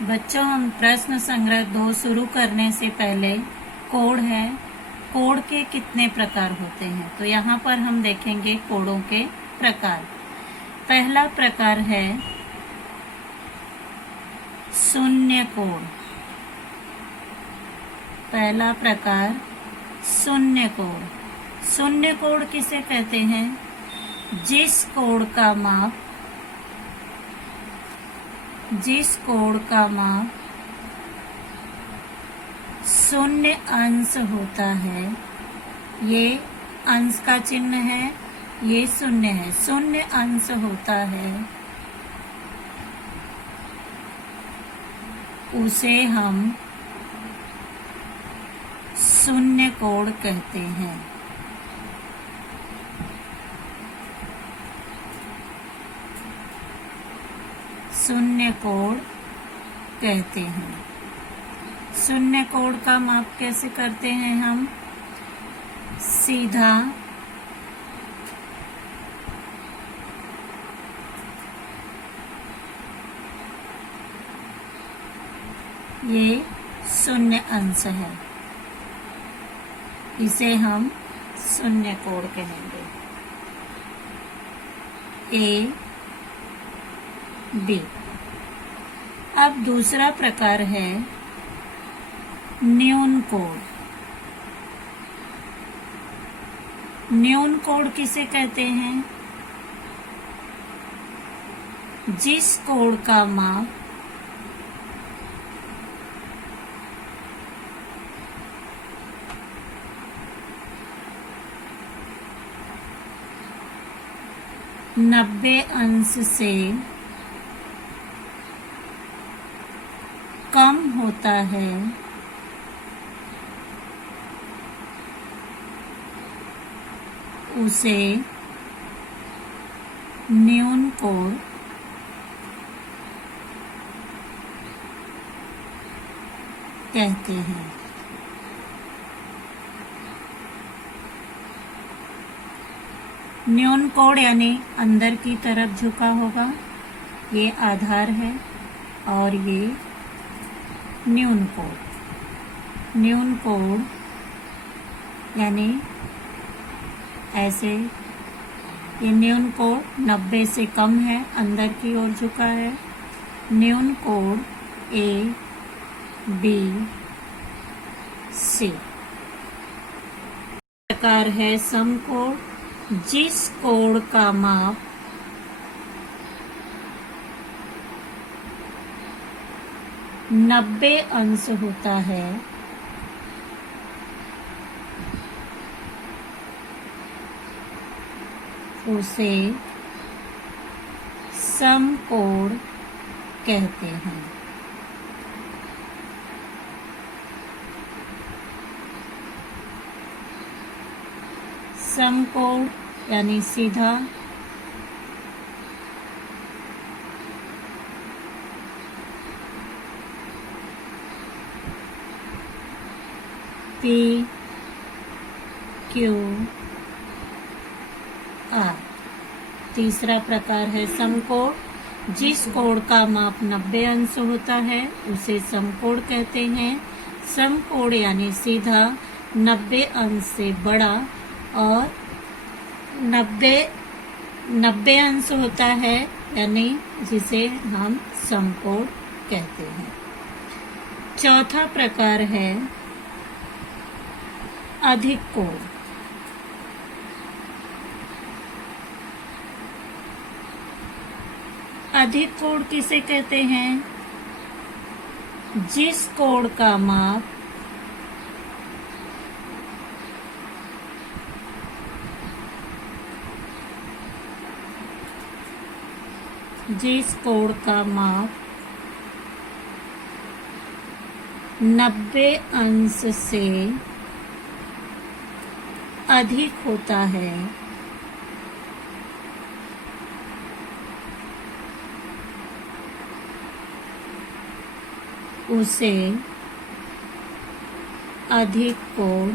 बच्चों, हम प्रश्न संग्रह 2 शुरू करने से पहले कोड है, कोड के कितने प्रकार होते हैं तो यहाँ पर हम देखेंगे कोडों के प्रकार। पहला प्रकार है शून्य कोड। पहला प्रकार शून्य कोड। शून्य कोड किसे कहते हैं? जिस कोड का माप शून्य अंश होता है, ये अंश का चिन्ह है, ये शून्य है, शून्य अंश होता है, उसे हम शून्य कोड कहते हैं। शून्य कोड कहते हैं। शून्य कोड का माप कैसे करते हैं हम? सीधा ये शून्य अंश है, इसे हम शून्य कोड कहेंगे। A, B। अब दूसरा प्रकार है न्यून कोड। न्यून कोड किसे कहते हैं? जिस कोड का माप नब्बे अंश से कम होता है, उसे न्यून कोड कहते हैं। न्यून कोड यानी अंदर की तरफ झुका होगा, ये आधार है और ये न्यून कोड। न्यून कोड यानी ऐसे, ये न्यून कोड 90 से कम है, अंदर की ओर झुका है। न्यून कोड A, B, C। प्रकार है सम कोड। जिस कोड का माप नब्बे अंश होता है, उसे सम कोड कहते हैं। सम कोड यानी सीधा P, Q, R। तीसरा प्रकार है सम कोड। जिस कोड का माप 90 अंश होता है, उसे सम कोड कहते हैं। सम कोड यानी सीधा 90 अंश से बड़ा और 90 अंश होता है, यानी जिसे हम सम कोड कहते हैं। चौथा प्रकार है अधिक कोड। अधिक कोड किसे कहते हैं? जिस कोड का माप जिस कोड का माप 90 अंश से अधिक होता है, उसे अधिक कोड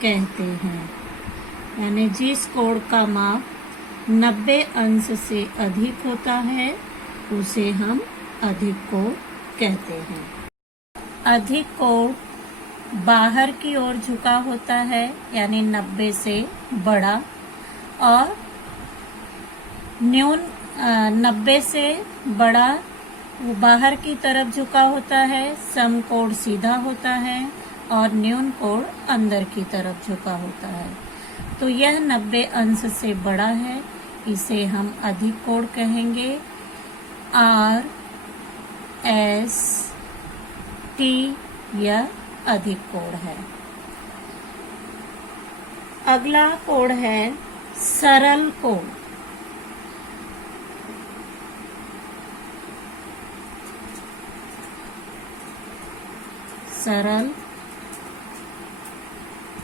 कहते हैं। यानी जिस कोण का माप 90 अंश से अधिक होता है उसे हम अधिक कोण कहते हैं। अधिक कोण बाहर की ओर झुका होता है यानी 90 से बड़ा, और 90 से बड़ा वो बाहर की तरफ झुका होता है। समकोण सीधा होता है और न्यून कोण अंदर की तरफ झुका होता है। तो यह 90 अंश से बड़ा है, इसे हम अधिक कोण कहेंगे। R S T यह अधिक कोण है। अगला कोण है सरल कोण। सरल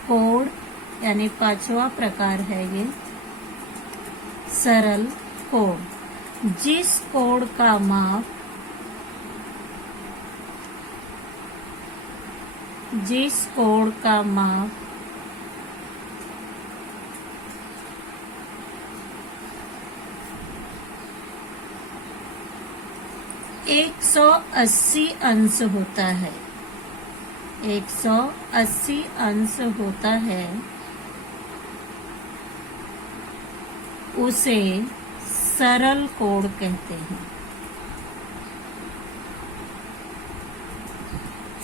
कोण यानी 5वां प्रकार है ये सरल कोण। जिस कोण का माप 180 अंश होता है, 180 अंश होता है, उसे सरल कोण कहते हैं।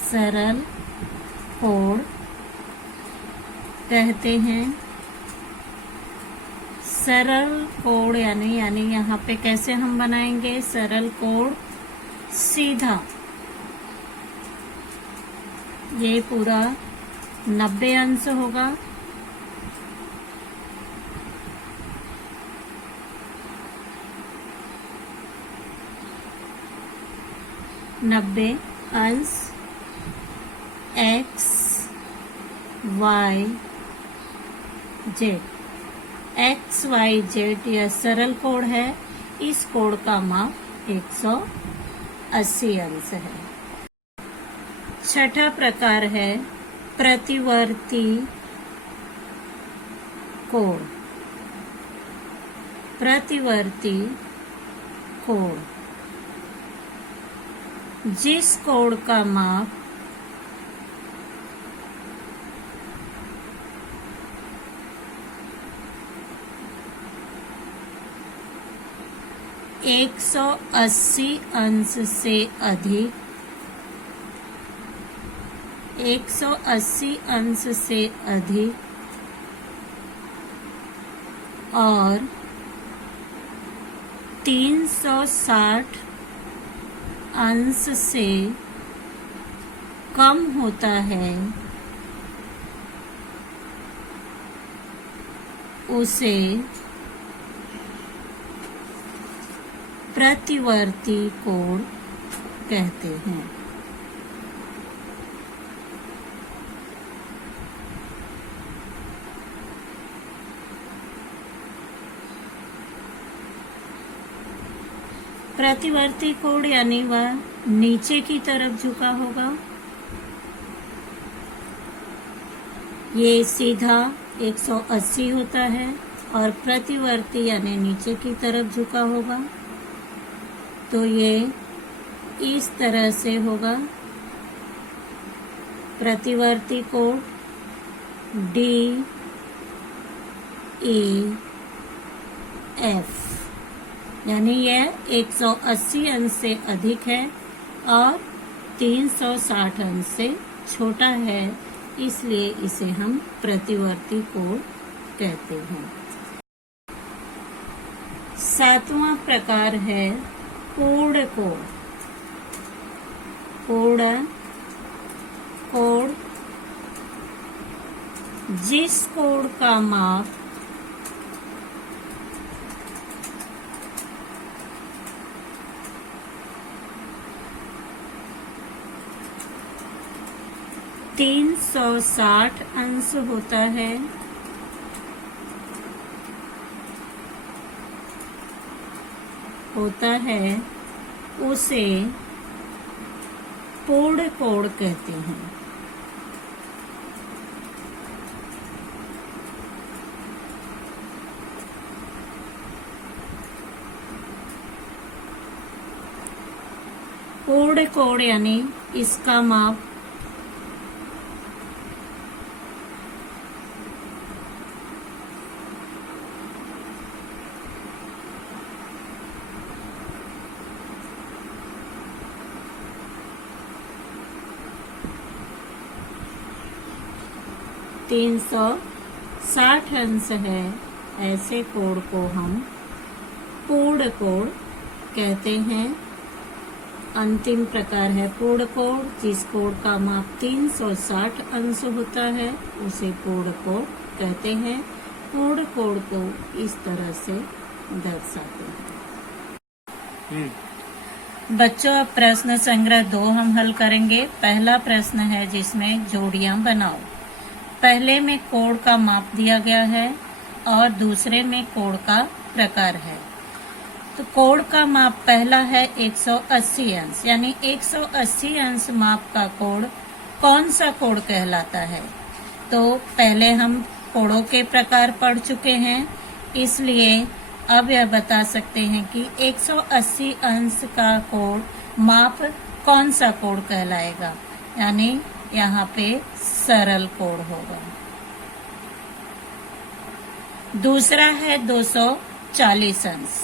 सरल कोण कहते हैं। सरल कोण यानी यहाँ पे कैसे हम बनाएंगे सरल कोण? सीधा, ये पूरा 90 अंश होगा। नब्बे अंश X Y Z, X Y Z यह सरल कोण है। इस कोण का माप 180 अंश है। छठा प्रकार है प्रतिवर्ती कोण। प्रतिवर्ती कोण जिस कोण का माप 180 अंश से अधिक, 180 अंश से अधिक और 360 अंश से कम होता है उसे प्रतिवर्ती कोण कहते हैं। प्रतिवर्ती कोण यानी वह नीचे की तरफ झुका होगा। ये सीधा 180 होता है और प्रतिवर्ती यानी नीचे की तरफ झुका होगा, तो ये इस तरह से होगा। प्रतिवर्ती कोण DEF यानी यह 180 अंश से अधिक है और 360 अंश से छोटा है, इसलिए इसे हम प्रतिवर्ती कोण कहते हैं। सातवां प्रकार है पूर्ण कोण। पूर्ण कोण जिस कोण का माप 360 अंश होता है, उसे पूर्ण कोण कहते हैं। पूर्ण कोण यानी इसका माप 360 अंश है। ऐसे कोण को हम पूर्ण कोण कहते हैं। अंतिम प्रकार है पूर्ण कोण, जिस कोण का माप 360 अंश होता है उसे पूर्ण कोण कहते हैं। पूर्ण कोण को इस तरह से दर्शाते हैं। बच्चों, अब प्रश्न संग्रह 2 हम हल करेंगे। पहला प्रश्न है जिसमें जोड़ियां बनाओ। पहले में कोण का माप दिया गया है और दूसरे में कोण का प्रकार है। तो कोण का माप पहला है 180 अंश, यानी 180 अंश माप का कोण कौन सा कोण कहलाता है? तो पहले हम कोणों के प्रकार पढ़ चुके हैं, इसलिए अब यह बता सकते हैं कि 180 अंश का कोण माप कौन सा कोण कहलाएगा, यानी यहाँ पे सरल कोण होगा। दूसरा है 240 अंश।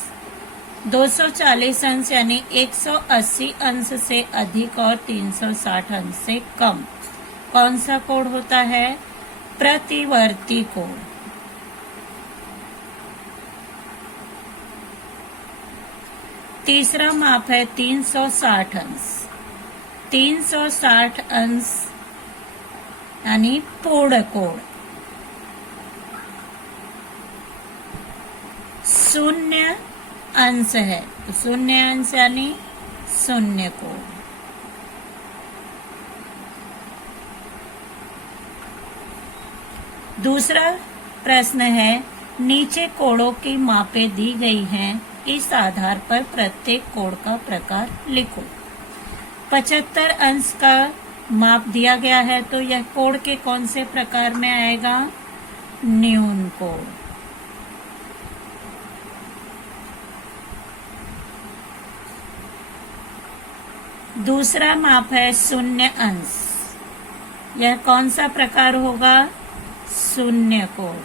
240 अंश यानी 180 अंश से अधिक और 360 अंश से कम कौन सा कोण होता है? प्रतिवर्ती कोण। तीसरा माप है 360 अंश। 360 अंश यानी पूर्ण कोण। शून्य अंश है, तो शून्य अंश यानी शून्य कोण। दूसरा प्रश्न है, नीचे कोणों की मापें दी गई हैं, इस आधार पर प्रत्येक कोण का प्रकार लिखो। 75 अंश का माप दिया गया है, तो यह कोण के कौन से प्रकार में आएगा? न्यून कोण। दूसरा माप है शून्य अंश, यह कौन सा प्रकार होगा? शून्य कोण।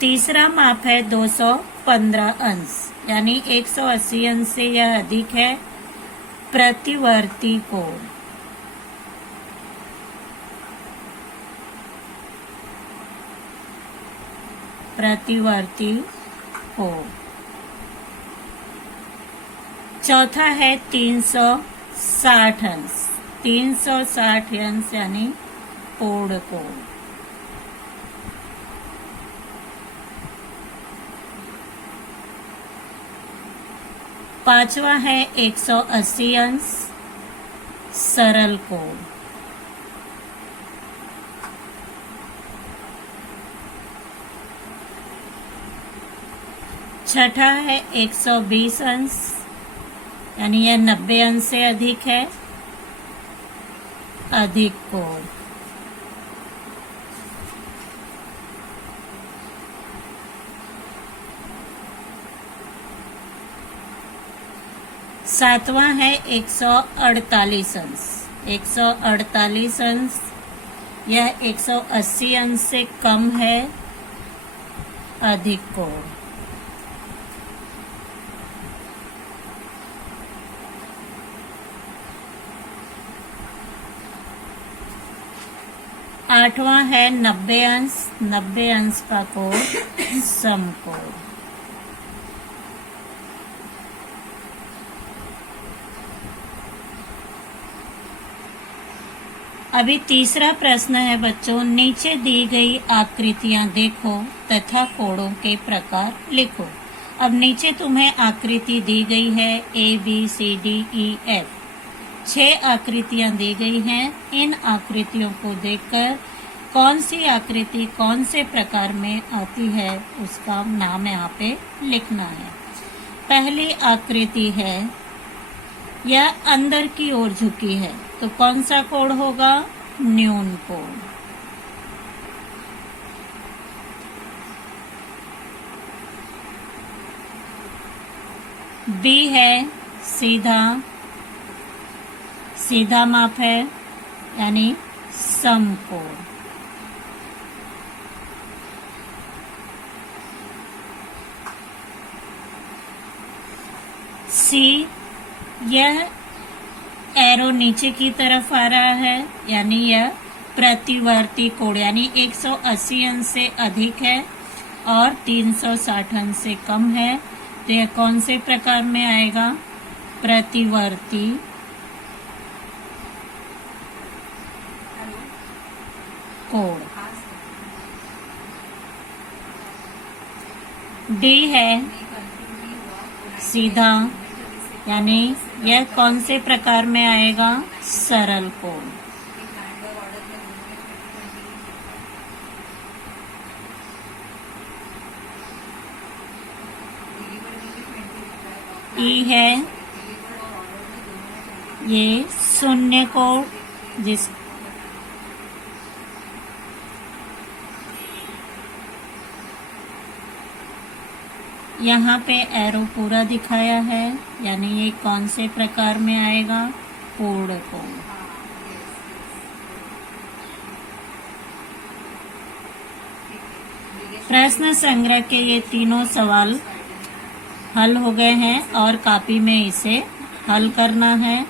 तीसरा माप है 215 अंश, यानी 180 अंश से यह अधिक है, प्रतिवर्ती कोण। प्रतिवर्ती कोण। चौथा है 360 अंश। 360 अंश यानी पूर्ण कोण। पांचवा है 180 अंश, सरल कोण। छठा है 120 अंश, यानी यह 90 अंश से अधिक है, अधिक कोण। सातवां है 148 अंश। 148 अंश यह 180 अंश से कम है, अधिक कोण। आठवां है 90 अंश। 90 अंश का कोण समकोण। अभी तीसरा प्रश्न है बच्चों, नीचे दी गई आकृतियां देखो तथा कोणों के प्रकार लिखो। अब नीचे तुम्हें आकृति दी गई है ABCDEF। 6 आकृतियां दी गई हैं। इन आकृतियों को देखकर कौन सी आकृति कौन से प्रकार में आती है उसका नाम यहाँ पे लिखना है। पहली आकृति है, यह अंदर की ओर झुकी है, तो कौन सा कोण होगा? न्यून कोण। बी है सीधा, सीधा माप है यानी समकोण। सी, यह एरो नीचे की तरफ आ रहा है यानी यह प्रतिवर्ती कोण यानी 180 अंश से अधिक है और 360 अंश से कम है, तो यह कौन से प्रकार में आएगा? प्रतिवर्ती कोण। डी है सीधा यानी यह कौन से प्रकार में आएगा? सरल कोण। ई है ये शून्य कोण, जिस यहाँ पे एरो पूरा दिखाया है यानी ये कौन से प्रकार में आएगा? पूर्ण कोण। प्रश्न संग्रह के ये तीनों सवाल हल हो गए हैं और कॉपी में इसे हल करना है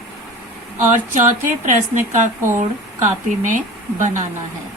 और चौथे प्रश्न का कोड कॉपी में बनाना है।